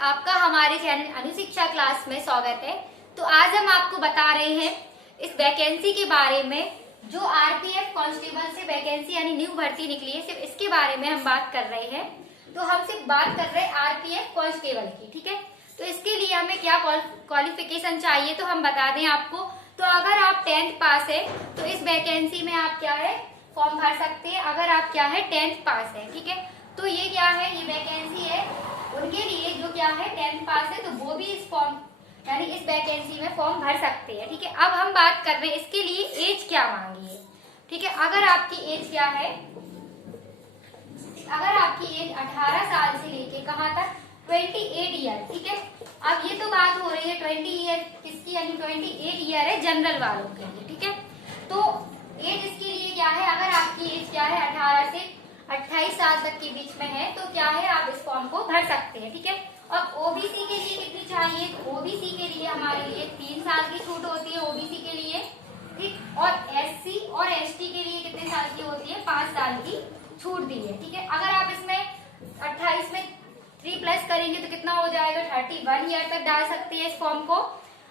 आपका हमारे channel अनुशिक्षा class में स्वागत है। तो आज हम आपको बता रहे हैं इस वैकेंसी के बारे में जो आरपीएफ कांस्टेबल से वैकेंसी यानी न्यू भर्ती निकली है, सिर्फ इसके बारे में हम बात कर रहे हैं। तो हम सिर्फ बात कर रहे हैं आरपीएफ कांस्टेबल की, ठीक है। तो इसके लिए हमें क्या क्वालिफिकेशन चाहिए तो हम बता दें आपको। तो अगर आप 10th पास है तो इस वैकेंसी में आप क्या है फॉर्म भर सकते हैं, अगर आप क्या है 10th पास है, ठीक है। तो ये क्या है, ये वैकेंसी है उनके लिए जो क्या है 10th पास है, तो वो भी इस फॉर्म यानी इस वैकेंसी में फॉर्म भर सकते हैं, ठीक है। अब हम बात कर रहे हैं इसके लिए एज क्या मांगी है, ठीक है। अगर आपकी एज क्या है, अगर आपकी एज 18 साल से लेके कहाँ तक 28 ईयर, ठीक है। अब ये तो बात हो रही है 20 ईयर किसकी, यानी 28 ईयर है जनरल वालों के लिए, ठीक है। तो एज इसके लिए क्या है, अगर आपकी एज क्या है 18 से 28 साल तक के बीच में है तो क्या है आप इस फॉर्म को भर सकते हैं, ठीक है। और ओबीसी के लिए कितनी चाहिए, तो ओबीसी के लिए हमारे लिए 3 साल की छूट होती है ओबीसी के लिए, ठीक। और एससी और एसटी के लिए कितने साल की होती है, 5 साल की छूट दी है, ठीक है। अगर आप इसमें 28 में 3 प्लस करेंगे तो कितना हो जाएगा, 31 ईयर तक डाल सकते हैं इस फॉर्म को।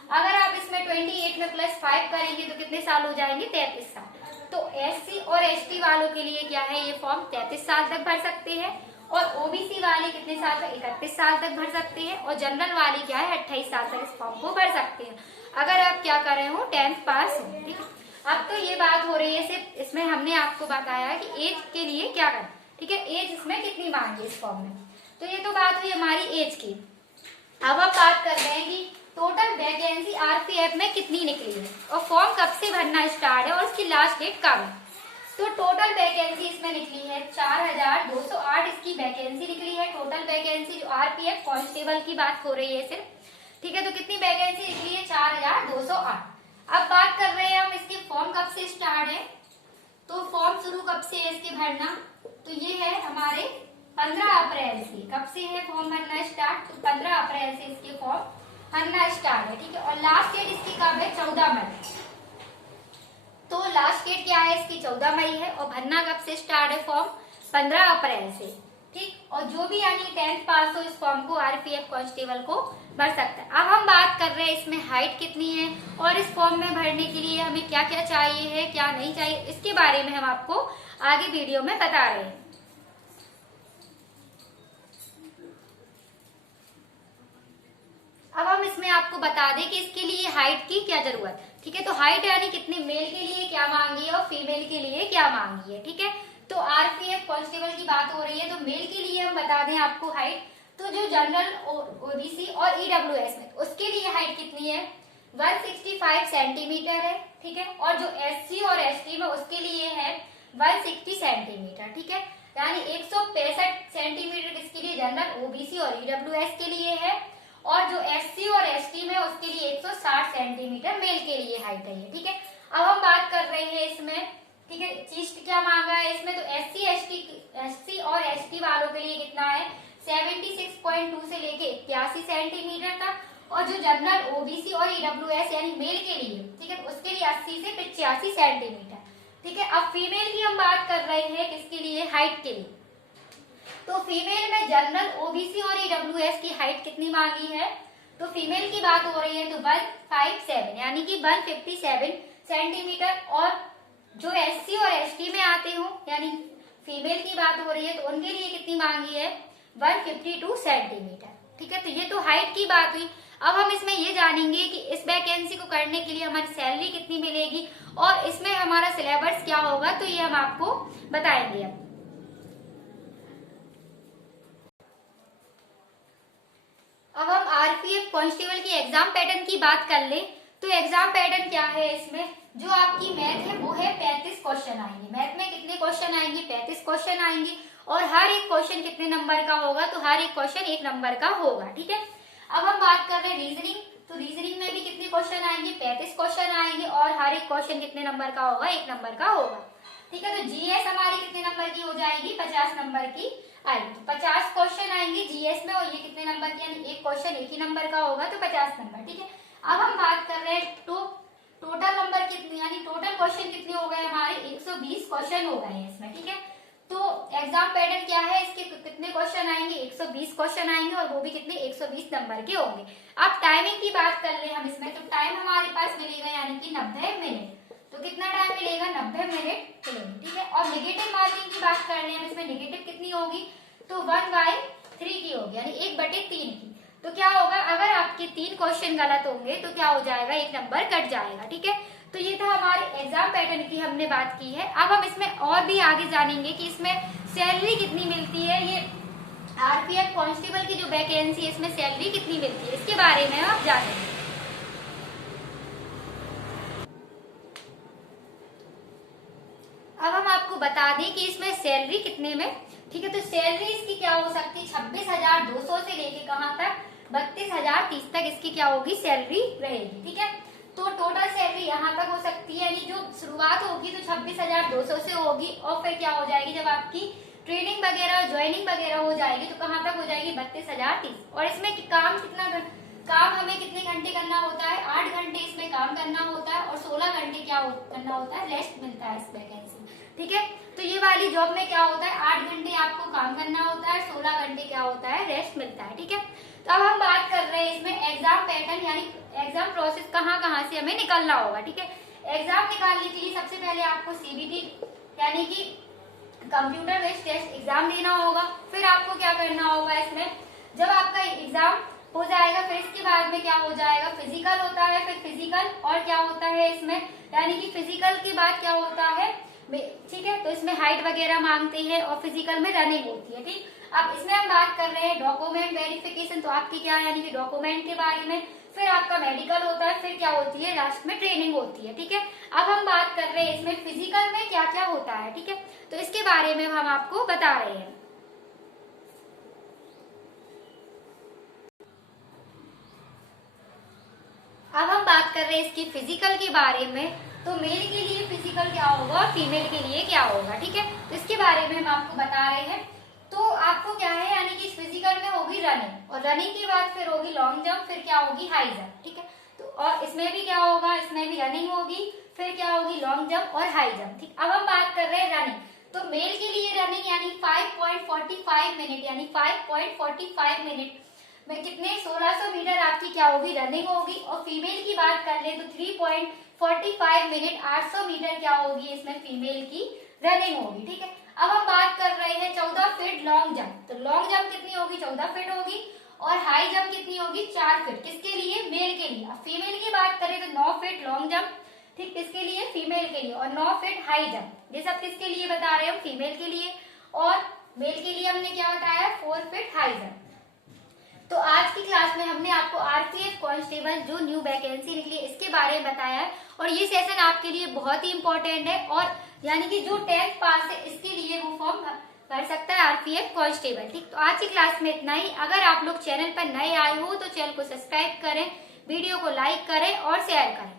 अगर आप इसमें 28 में +5 करेंगे तो कितने साल हो जाएंगे, 33 साल। तो एससी और एसटी वालों के लिए क्या है, ये फॉर्म 33 साल तक भर सकते हैं। और ओबीसी वाले कितने साल तक, 31 साल तक भर सकते हैं। और जनरल वाले क्या है 28 साल तक इस फॉर्म को भर सकते हैं, अगर आप क्या कर रहे हो 10th पास हो, ठीक है। अब तो ये बात हो रही है सिर्फ इसमें हमने आपको बताया कि एज के लिए क्या करना, ठीक है। एज इसमें कितनी मांगी इस फॉर्म में, तो ये तो बात हुई हमारी एज की। अब हम बात कर रहे हैं कि टोटल वैकेंसी आरपीएफ में कितनी निकली है और फॉर्म कब से भरना स्टार्ट है और उसकी लास्ट डेट कब है। तो टोटल वैकेंसी इसमें निकली है 4208 इसकी वैकेंसी निकली है। टोटल वैकेंसी जो आरपीएफ कांस्टेबल की बात हो रही है सिर्फ, ठीक है। तो कितनी वैकेंसी निकली है, 4208। अब बात कर रहे हैं हम इसके फॉर्म कब से स्टार्ट है, तो फॉर्म शुरू कब से है इसके भरना, तो ये है हमारे 15 अप्रैल से। कब से है फॉर्म भरना स्टार्ट, तो 15 अप्रैल से इसके फॉर्म भरना स्टार्ट है, ठीक है। और लास्ट डेट इसकी कब है, 14 मई। तो लास्ट डेट क्या है इसकी, 14 मई है। और भरना कब से स्टार्ट है फॉर्म, 15 अप्रैल से, ठीक। और जो भी यानी 10th पास हो इस फॉर्म को आरपीएफ कांस्टेबल को भर सकता है। अब हम बात कर रहे हैं इसमें हाइट कितनी है और इस फॉर्म में भरने के लिए हमें क्या क्या चाहिए है क्या नहीं चाहिए, इसके बारे में हम आपको आगे वीडियो में बता रहे हैं। अब हम इसमें आपको बता दें कि इसके लिए हाइट की क्या जरूरत है, ठीक है। तो हाइट यानी कितने मेल के लिए क्या मांगी है और फीमेल के लिए क्या मांगी है, ठीक है। तो आरपीएफ कांस्टेबल की बात हो रही है तो मेल के लिए हम बता दें आपको हाइट, तो जो जनरल ओबीसी और ईडब्ल्यूएस में उसके लिए हाइट कितनी है, 165 सेंटीमीटर है, ठीक है। और जो एससी और एसटी में उसके लिए है 160 सेंटीमीटर, ठीक है। यानी 165 सेंटीमीटर किसके लिए, जनरल ओबीसी और ईडब्ल्यूएस के लिए है। और जो एससी और एसटी में उसके लिए 160 सेंटीमीटर मेल के लिए हाइट है, ठीक है। अब हम बात कर रहे हैं इसमें, ठीक है, चेस्ट क्या मांगा है इसमें, तो एससी और एसटी वालों के लिए कितना है 76.2 से लेके 81 सेंटीमीटर तक। और जो जनरल ओबीसी और ईडब्ल्यूएस यानी मेल के लिए, ठीक है, उसके लिए 80 से 85 सेंटीमीटर, ठीक है। अब फीमेल की हम बात कर रहे हैं किसके लिए, हाइट के लिए। तो फीमेल में जनरल ओबीसी और ईडब्ल्यूएस की हाइट कितनी मांगी है, तो फीमेल की बात हो रही है तो 157 यानी कि 157 सेंटीमीटर। और जो एससी और एसटी में आते हो यानी फीमेल की बात हो रही है तो उनके लिए कितनी मांगी है 152 सेंटीमीटर, ठीक है। तो ये तो हाइट की बात हुई। अब हम इसमें ये जानेंगे कि इस वैकेंसी को करने के लिए हमारी सैलरी कितनी मिलेगी और इसमें हमारा सिलेबस क्या होगा, तो ये हम आपको बताएंगे। अब हम आरपीएफ कांस्टेबल की एग्जाम पैटर्न की बात कर ले, तो एग्जाम पैटर्न क्या है इसमें, जो आपकी मैथ है वो है 35 क्वेश्चन आएंगे। मैथ में कितने क्वेश्चन आएंगे, 35 क्वेश्चन आएंगे। और हर एक क्वेश्चन कितने नंबर का होगा, तो हर एक क्वेश्चन 1 नंबर का होगा, ठीक है। अब हम बात कर रहे हैं रीजनिंग, तो रीजनिंग में भी कितने क्वेश्चन आएंगे, 35 क्वेश्चन आएंगे। और हर एक क्वेश्चन कितने नंबर का होगा, 1 नंबर का होगा, ठीक है। तो जीएस हमारी कितने नंबर की हो जाएगी, 50 नंबर की आएगी। तो 50 क्वेश्चन आएंगे जीएस में और ये कितने नंबर की, यानी एक क्वेश्चन 1 ही नंबर का होगा तो 50 नंबर, ठीक है। अब हम बात कर रहे हैं टोटल नंबर कितने, यानी टोटल क्वेश्चन कितने हो गए हमारे, 120 क्वेश्चन हो गए हैं इसमें, ठीक है। तो एग्जाम पैटर्न क्या है, इसके कितने क्वेश्चन आएंगे, 120 क्वेश्चन आएंगे और वो भी कितने 120 नंबर के होंगे। अब टाइमिंग की बात कर ले हम इसमें, तो टाइम हमारे पास मिलेगा यानी कि 90 मिनट। तो कितना टाइम मिलेगा, 90 मिनट मिलेंगे, ठीक है। और नेगेटिव मार्किंग की बात कर ले हम इसमें, नेगेटिव कितनी होगी, तो 1/3 की होगी यानी 1/3 की। तो क्या होगा, अगर आपके 3 क्वेश्चन गलत होंगे तो क्या हो जाएगा, 1 नंबर कट जाएगा, ठीक है। तो ये था हमारे एग्जाम पैटर्न की हमने बात की है। अब हम इसमें और भी आगे जानेंगे कि इसमें सैलरी कितनी मिलती है, ये आरपीएफ कांस्टेबल की जो वैकेंसी है इसमें सैलरी कितनी मिलती है, इसके बारे में आप जानेंगे। अब हम आपको बता दें कि इसमें सैलरी कितने में, ठीक है। तो सैलरी इसकी क्या हो सकती है, 26,200 से लेके कहाँ तक, 32,030 तक इसकी क्या होगी, सैलरी रहेगी, ठीक है। तो टोटल सैलरी यहाँ तक हो सकती है, यानी जो शुरुआत होगी तो 26,200 से होगी और फिर क्या हो जाएगी, जब आपकी ट्रेनिंग वगैरह ज्वाइनिंग वगैरह हो जाएगी तो कहाँ तक हो जाएगी, 32,030। और इसमें काम कितना, काम हमें कितने घंटे करना होता है, 8 घंटे इसमें काम करना होता है और 16 घंटे क्या करना होता है, रेस्ट मिलता है इस वैकेंसी, ठीक है। तो ये वाली जॉब में क्या होता है, 8 घंटे आपको काम करना होता है, 16 घंटे क्या होता है, रेस्ट मिलता है, ठीक है। तो अब हम बात कर रहे हैं इसमें एग्जाम पैटर्न यानी एग्जाम प्रोसेस कहाँ कहाँ से हमें निकलना होगा, ठीक है। एग्जाम निकालने के लिए सबसे पहले आपको सीबीटी यानी कि कंप्यूटर बेस्ड टेस्ट एग्जाम देना होगा। फिर आपको क्या करना होगा इसमें, जब आपका एग्जाम हो जाएगा फिर इसके बाद में क्या हो जाएगा, फिजिकल होता है। फिर फिजिकल और क्या होता है इसमें, यानी कि फिजिकल के बाद क्या होता है, ठीक है। तो इसमें हाइट वगैरह मांगते हैं और फिजिकल में रनिंग होती है, ठीक। अब इसमें हम बात कर रहे हैं डॉक्यूमेंट वेरिफिकेशन, तो आपकी क्या है, यानी कि डॉक्यूमेंट के बारे में। फिर आपका मेडिकल होता है, फिर क्या होती है, लास्ट में ट्रेनिंग होती है, ठीक है। अब हम बात कर रहे हैं इसमें फिजिकल में क्या क्या होता है, ठीक है। तो इसके बारे में हम आपको बता रहे हैं। अब हम बात कर रहे हैं इसकी फिजिकल के बारे में। तो मेल के लिए फिजिकल क्या होगा और फीमेल के लिए क्या होगा, ठीक है। तो इसके बारे में हम आपको बता रहे हैं। तो आपको क्या है, यानी कि फिजिकल में होगी रनिंग और रनिंग के बाद फिर होगी लॉन्ग जंप, फिर क्या होगी हाई जंप, ठीक है। तो और इसमें भी क्या होगा, इसमें भी रनिंग होगी, फिर क्या होगी लॉन्ग जंप और हाई जंप, ठीक। अब हम बात कर रहे हैं रनिंग। तो मेल के लिए रनिंग यानी 5.45 मिनट, यानी 5.45 मिनट में कितने 1600 मीटर आपकी क्या होगी, रनिंग होगी। और फीमेल की बात कर ले तो 3.45 मिनट 800 मीटर क्या होगी, इसमें फीमेल की रनिंग होगी, ठीक है। अब हम बात कर रहे हैं 14 फीट लॉन्ग जंप। तो लॉन्ग जंप कितनी होगी, 14 फीट होगी और हाई जंप कितनी होगी, 4 फीट। किसके लिए, मेल के लिए। अब फीमेल की बात करें तो 9 फीट लॉन्ग जंप, ठीक, किसके लिए, फीमेल के लिए। और 9 फीट हाई जंप, ये सब किसके लिए बता रहे हैं हम, फीमेल के लिए। और मेल के लिए हमने क्या बताया, 4 फीट हाई जंप। तो आज की क्लास में हमने आपको आरपीएफ कांस्टेबल जो न्यू वैकेंसी निकली इसके बारे में बताया है। और ये सेशन आपके लिए बहुत ही इंपॉर्टेंट है, और यानी कि जो 10th पास है इसके लिए वो फॉर्म भर सकता है आरपीएफ कांस्टेबल, ठीक। तो आज की क्लास में इतना ही। अगर आप लोग चैनल पर नए आए हो तो चैनल को सब्सक्राइब करें, वीडियो को लाइक करें और शेयर करें।